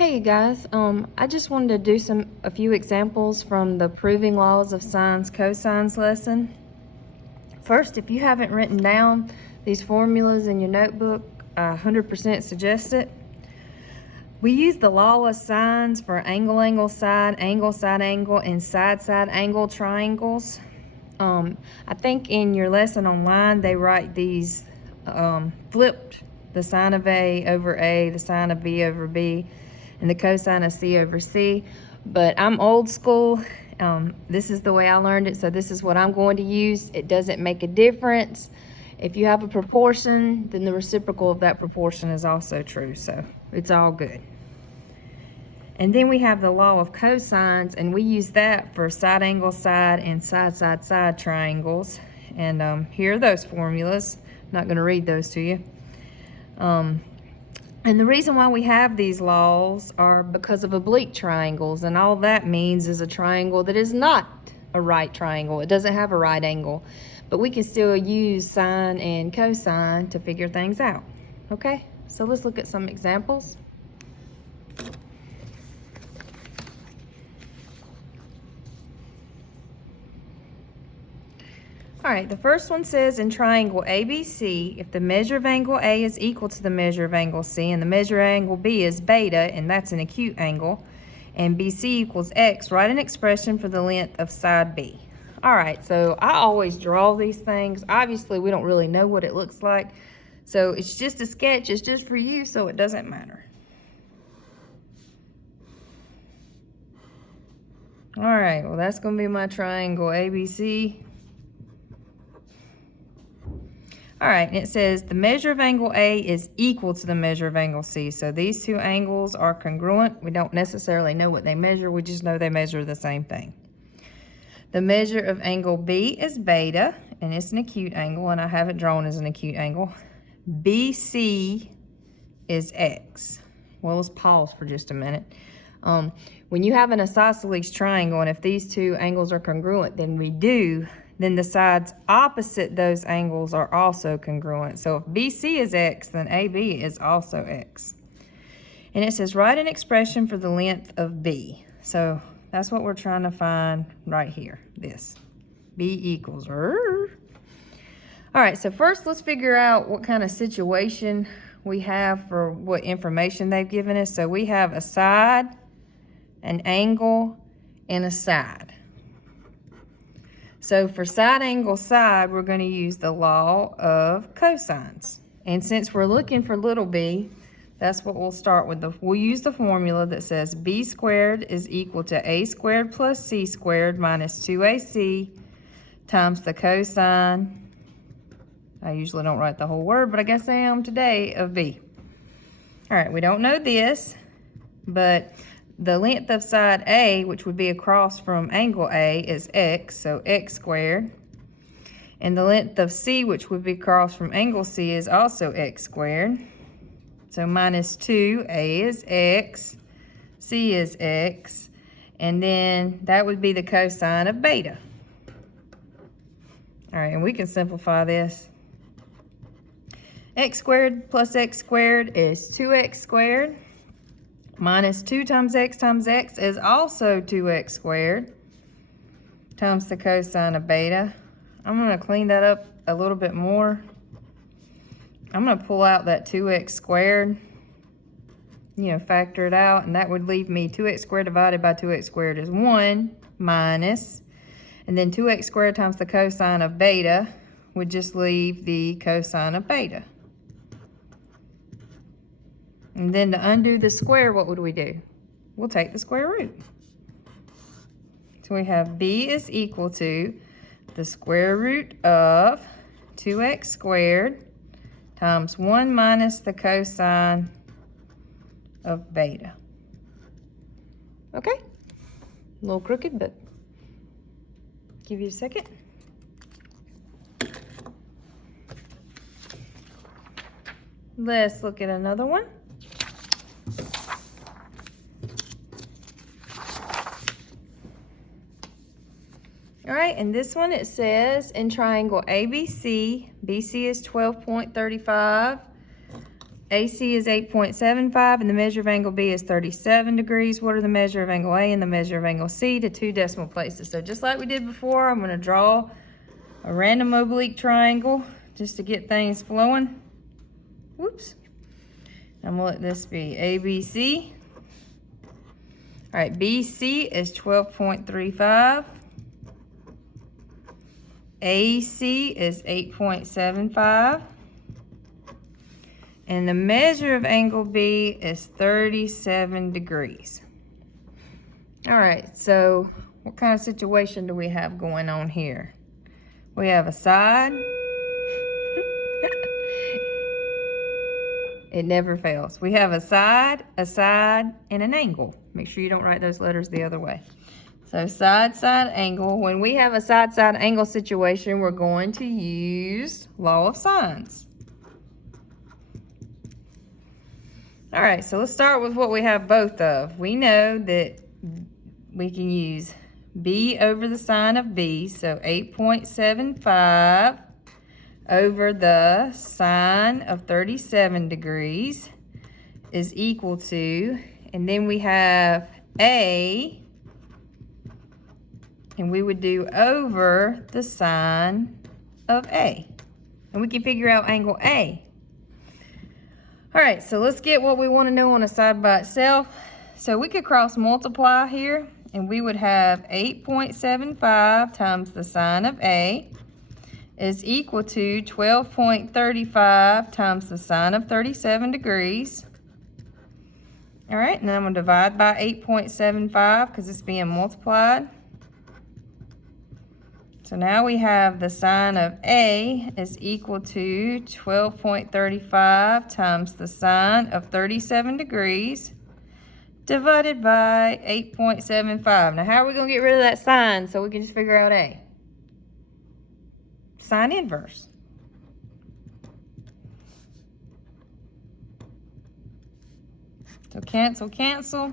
Hey you guys, I just wanted to do a few examples from the Proving Laws of Sines Cosines lesson. First, if you haven't written down these formulas in your notebook, I 100% suggest it. We use the law of sines for angle, angle, side angle, and side, angle triangles. I think in your lesson online, they write these flipped, the sine of A over A, the sine of B over B, and the cosine of C over C. But I'm old school. This is the way I learned it, so this is what I'm going to use. It doesn't make a difference. If you have a proportion, then the reciprocal of that proportion is also true, so it's all good. And then we have the law of cosines, and we use that for side angle side and side triangles. And here are those formulas. I'm not going to read those to you. And the reason why we have these laws are because of oblique triangles, and all that means is a triangle that is not a right triangle. It doesn't have a right angle, but we can still use sine and cosine to figure things out. Okay, so let's look at some examples. All right, the first one says in triangle ABC, if the measure of angle A is equal to the measure of angle C, and the measure of angle B is beta, and that's an acute angle, and BC equals X, write an expression for the length of side B. All right, so I always draw these things. Obviously, we don't really know what it looks like, so it's just a sketch. It's just for you, so it doesn't matter. All right, well, that's going to be my triangle ABC. All right, and it says the measure of angle A is equal to the measure of angle C. So these two angles are congruent. We don't necessarily know what they measure. We just know they measure the same thing. The measure of angle B is beta, and it's an acute angle, and I have it drawn as an acute angle. BC is X. Well, let's pause for just a minute. When you have an isosceles triangle, and if these two angles are congruent, then the sides opposite those angles are also congruent. So if BC is X, then AB is also X. And it says write an expression for the length of B. So that's what we're trying to find right here, this. B equals All right, so first let's figure out what kind of situation we have for what information they've given us. So we have a side, an angle, and a side. So for side angle side, we're going to use the law of cosines. And since we're looking for little b, that's what we'll start with. We'll use the formula that says b squared is equal to a squared plus c squared minus 2ac times the cosine. I usually don't write the whole word, but I guess I am today, of b. All right, we don't know this, but the length of side A, which would be across from angle A, is X, so X squared. And the length of C, which would be across from angle C, is also X squared. So minus 2, A is X, C is X, and then that would be the cosine of beta. All right, and we can simplify this. X squared plus X squared is 2X squared. Minus 2 times X is also 2X squared times the cosine of beta. I'm going to clean that up a little bit more. I'm going to pull out that 2X squared, factor it out, and that would leave me 2X squared divided by 2X squared is 1 minus, and then 2X squared times the cosine of beta would just leave the cosine of beta. And then to undo the square, what would we do? We'll take the square root. So we have b is equal to the square root of 2x squared times 1 minus the cosine of beta. Okay, a little crooked, but give you a second. Let's look at another one. All right, and this one it says in triangle ABC, BC is 12.35, AC is 8.75 and the measure of angle B is 37 degrees. What are the measure of angle A and the measure of angle C to 2 decimal places? So just like we did before, I'm going to draw a random oblique triangle just to get things flowing. Whoops. I'm going to let this be ABC. All right, BC is 12.35. AC is 8.75. And the measure of angle B is 37 degrees. All right, so what kind of situation do we have going on here? We have a side. It never fails. We have a side, and an angle. Make sure you don't write those letters the other way. So side, angle. When we have a side, angle situation, we're going to use law of sines. All right, so let's start with what we have both of. We know that we can use B over the sine of B, so 8.75 over the sine of 37 degrees is equal to, and then we have A, and we would do over the sine of A. And we can figure out angle A. All right, so let's get what we want to know on a side by itself. So we could cross multiply here, and we would have 8.75 times the sine of A is equal to 12.35 times the sine of 37 degrees. All right, and then I'm going to divide by 8.75 because it's being multiplied. So now we have the sine of A is equal to 12.35 times the sine of 37 degrees divided by 8.75. Now how are we going to get rid of that sine so we can just figure out A? Sine inverse. So cancel, cancel.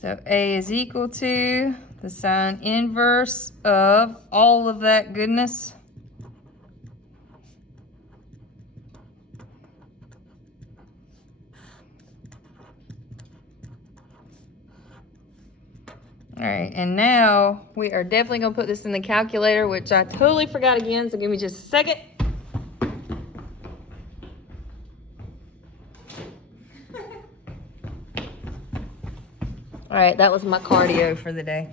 So A is equal to the sine inverse of all of that goodness. All right, and now we are definitely gonna put this in the calculator, which I totally forgot again, so give me just a second. All right, that was my cardio for the day.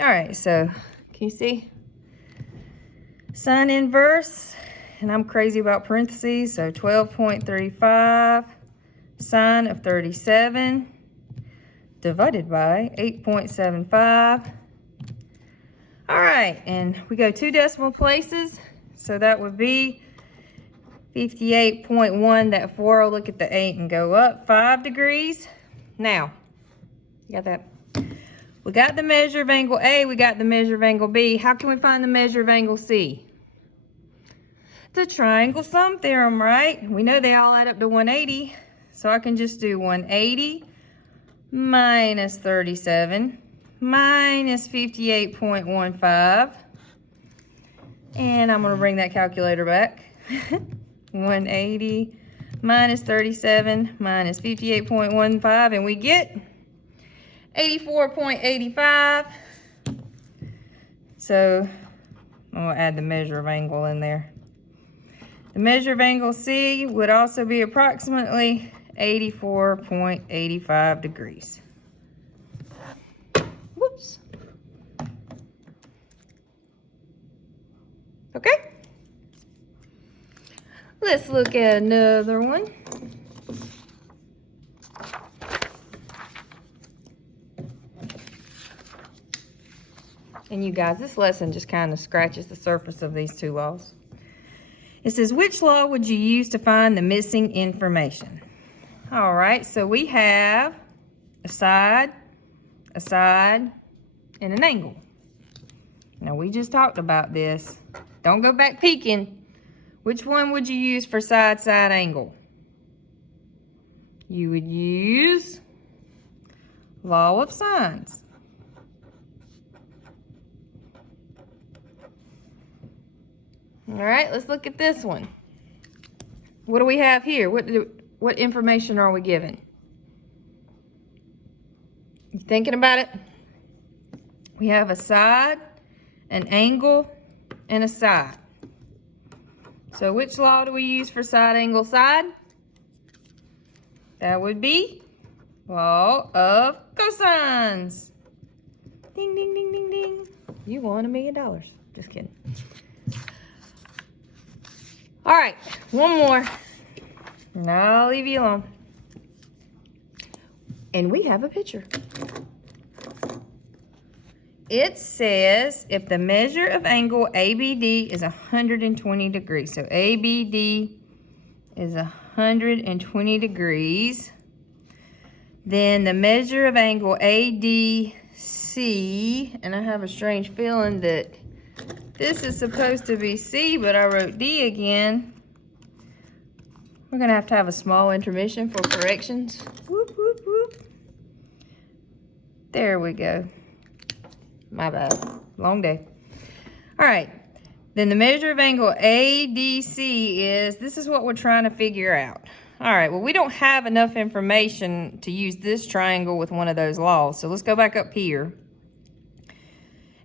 All right, so can you see? Sine inverse, and I'm crazy about parentheses, so 12.35 sine of 37 divided by 8.75. All right, and we go 2 decimal places, so that would be 58.1. That 4 will look at the 8 and go up 5 degrees. Now, you got that? We got the measure of angle A, we got the measure of angle B. How can we find the measure of angle C? The triangle sum theorem, right? We know they all add up to 180. So I can just do 180 minus 37 minus 58.15. And I'm going to bring that calculator back. 180 minus 37 minus 58.15. And we get 84.85. So I'm going to add the measure of angle in there. The measure of angle C would also be approximately 84.85 degrees. Whoops. Okay. Let's look at another one. And you guys, this lesson just kind of scratches the surface of these 2 laws. It says, which law would you use to find the missing information? All right, so we have a side, and an angle. Now, we just talked about this. Don't go back peeking. Which one would you use for side, angle? You would use law of sines. All right, let's look at this one. what do we have here? What information are we given? You thinking about it? We have a side, an angle, and a side. So which law do we use for side, angle, side? That would be law of cosines. Ding, ding, ding, ding, ding. You won $1 million. Just kidding. All right, one more. And I'll leave you alone. And we have a picture. It says if the measure of angle ABD is 120 degrees. So ABD is 120 degrees. Then the measure of angle ADC, and I have a strange feeling that this is supposed to be C, but I wrote D again. We're gonna have to have a small intermission for corrections. Whoop, whoop, whoop. There we go. My bad, long day. All right, then the measure of angle ADC is, this is what we're trying to figure out. All right, well, we don't have enough information to use this triangle with one of those laws. So let's go back up here.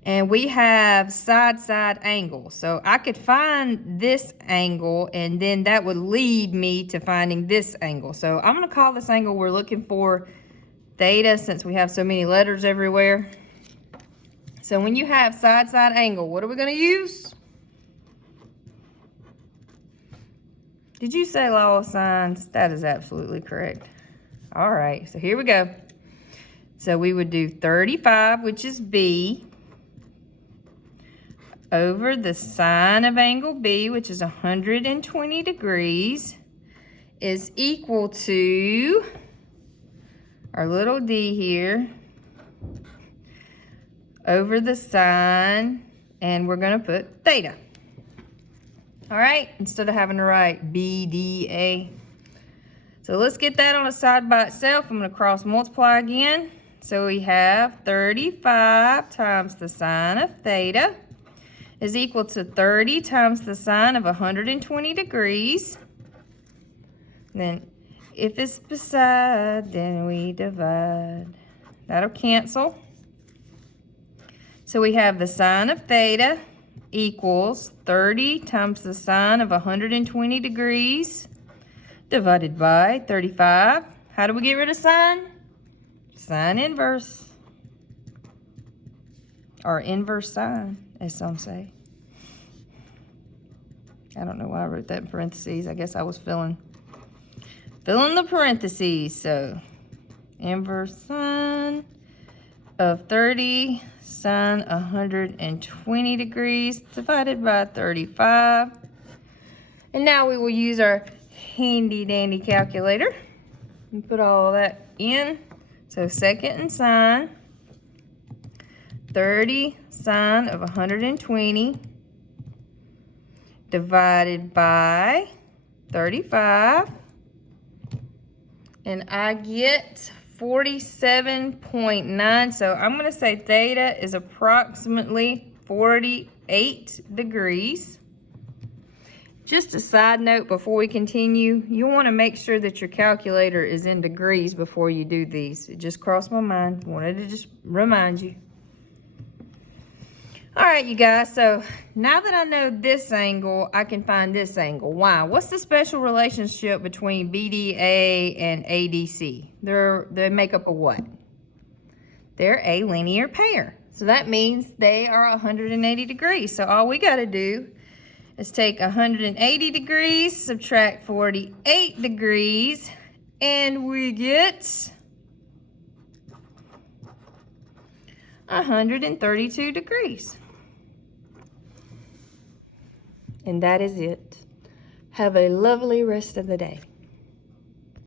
And we have side-side angle. So I could find this angle, and then that would lead me to finding this angle. So I'm gonna call this angle we're looking for theta, since we have so many letters everywhere. So when you have side-side angle, what are we gonna use? Did you say law of sines? That is absolutely correct. All right, so here we go. So we would do 35, which is B, over the sine of angle B, which is 120 degrees, is equal to our little d here, over the sine, and we're gonna put theta. All right, instead of having to write BDA. So let's get that on a side by itself. I'm gonna cross multiply again. So we have 35 times the sine of theta is equal to 30 times the sine of 120 degrees. Then if it's beside, then we divide. That'll cancel. So we have the sine of theta equals 30 times the sine of 120 degrees divided by 35. How do we get rid of sine? Sine inverse. Or inverse sine, as some say. I don't know why I wrote that in parentheses. I guess I was filling the parentheses. So inverse sine of 30 sine 120 degrees divided by 35. And now we will use our handy dandy calculator and put all that in. So second and sine, 30 sine of 120 divided by 35. And I get 47.9. So I'm going to say theta is approximately 48 degrees. Just a side note before we continue, you want to make sure that your calculator is in degrees before you do these. It just crossed my mind. Wanted to just remind you. All right, you guys, so now that I know this angle, I can find this angle. Why? What's the special relationship between BDA and ADC? They make up a what? They're a linear pair. So that means they are 180 degrees. So all we got to do is take 180 degrees, subtract 48 degrees, and we get 132 degrees. And that is it. Have a lovely rest of the day.